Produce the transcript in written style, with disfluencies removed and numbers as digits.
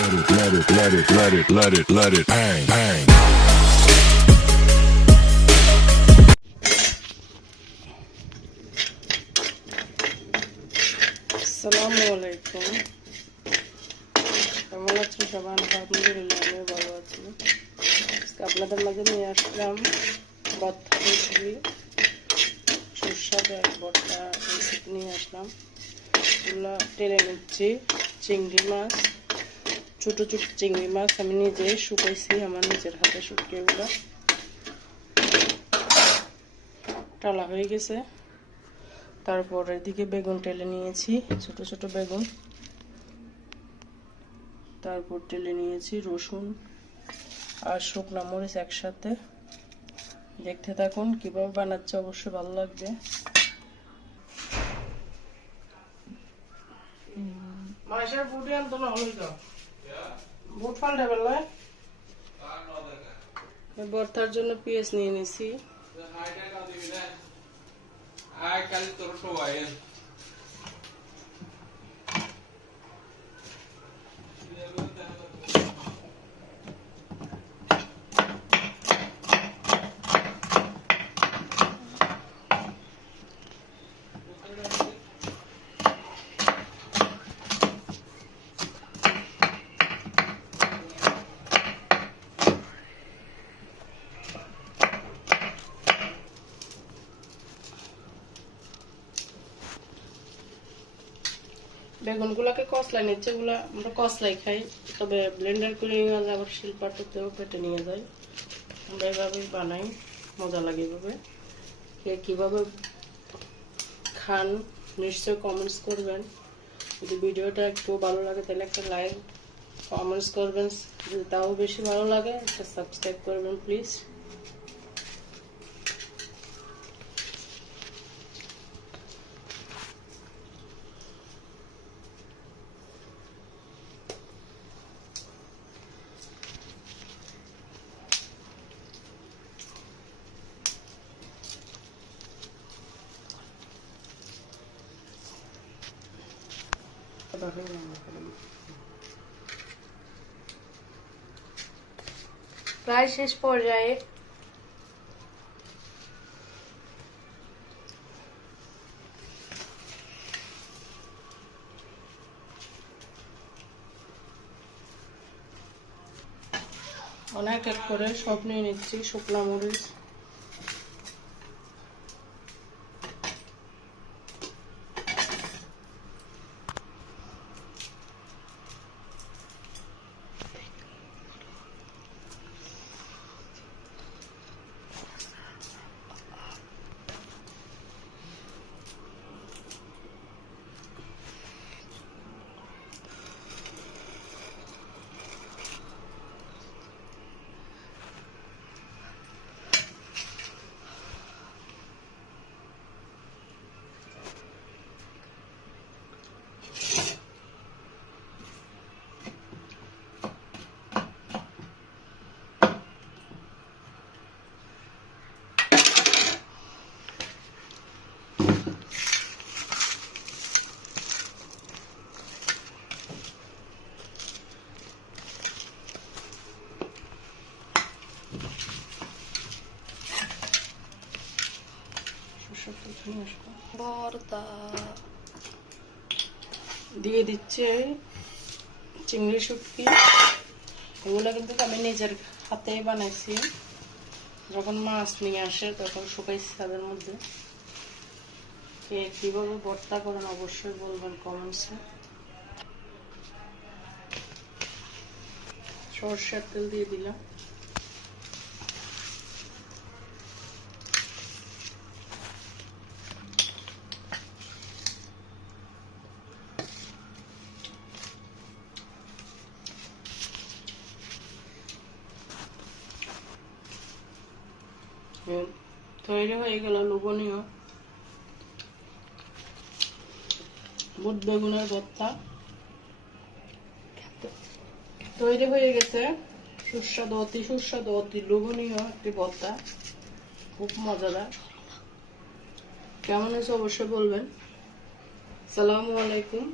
let it bang, bang. আসসালামুয়ালাইকুম। কেমন আছেন সবাই? আলহামদুলিল্লাহ আমিও ভালো আছি। আজকে আপনাদের মাঝে নিয়ে আসলাম ভর্তা রেসিপি, সুস্বাদু এক ভর্তা রেসিপি নিয়ে আসলাম। এগুলো টেলে নিচ্ছি চিংড়ি মাছ, ছোটো ছোটো চিংড়ি মাছ আমি নিজে শুকাইছি, আমার নিজের হাতে শুকিয়ে এগুলো টালা হয়ে গেছে। তারপর এদিকে বেগুন টেলে নিয়েছি, ছোট ছোট বেগুন। তারপর টেলে নিয়েছি রসুন আর শুকনা মরিচ একসাথে। দেখতে থাকুন কিভাবে বানাচ্ছে, অবশ্যই ভালো লাগবে। মাসের বুটি আনতো না হলো তো বুট পাল্টে বেলা ভর্তার জন্য পেঁয়াজ নিয়ে নিয়েছি। বেগুনগুলোকে কসলাই নিচ্ছে, এগুলো আমরা কসলাই খাই, তবে ব্লেন্ডার করে নিয়ে যায়, আবার শিলপাটাতেও কেটে নিয়ে যায়। আমরা এভাবেই বানাই, মজা লাগে এভাবে। কে কীভাবে খান নিশ্চয়ই কমেন্টস করবেন। যদি ভিডিওটা একটু ভালো লাগে তাহলে একটা লাইক কমেন্টস করবেন, যদি তাও বেশি ভালো লাগে একটা সাবস্ক্রাইব করবেন প্লিজ। প্রায় শেষ পর্যায়ে অনেক এক করে সব নিয়ে নিচ্ছি। শুকনা মরিচ, ভর্তা দিয়ে দিচ্ছে চিংড়ি শুটকি। এগুলো কিন্তু আমি নিজের হাতেই বানাইছি, যখন মাছ নিয়ে আসে তখন শুকাইছি তাদের মধ্যে। কে কিভাবে ভর্তা করেন অবশ্যই বলবেন কমেন্টসে। সরষের তেল দিয়ে দিলাম। তৈরি হয়ে গেল লোভনীয় বুট বেগুনের ভর্তা। তৈরি হয়ে গেছে সুস্বাদু, অতি সুস্বাদু, অতি লোভনীয় একটি ভর্তা, খুব মজাদার। কেমন হয়েছে অবশ্যই বলবেন। আসসালামু আলাইকুম।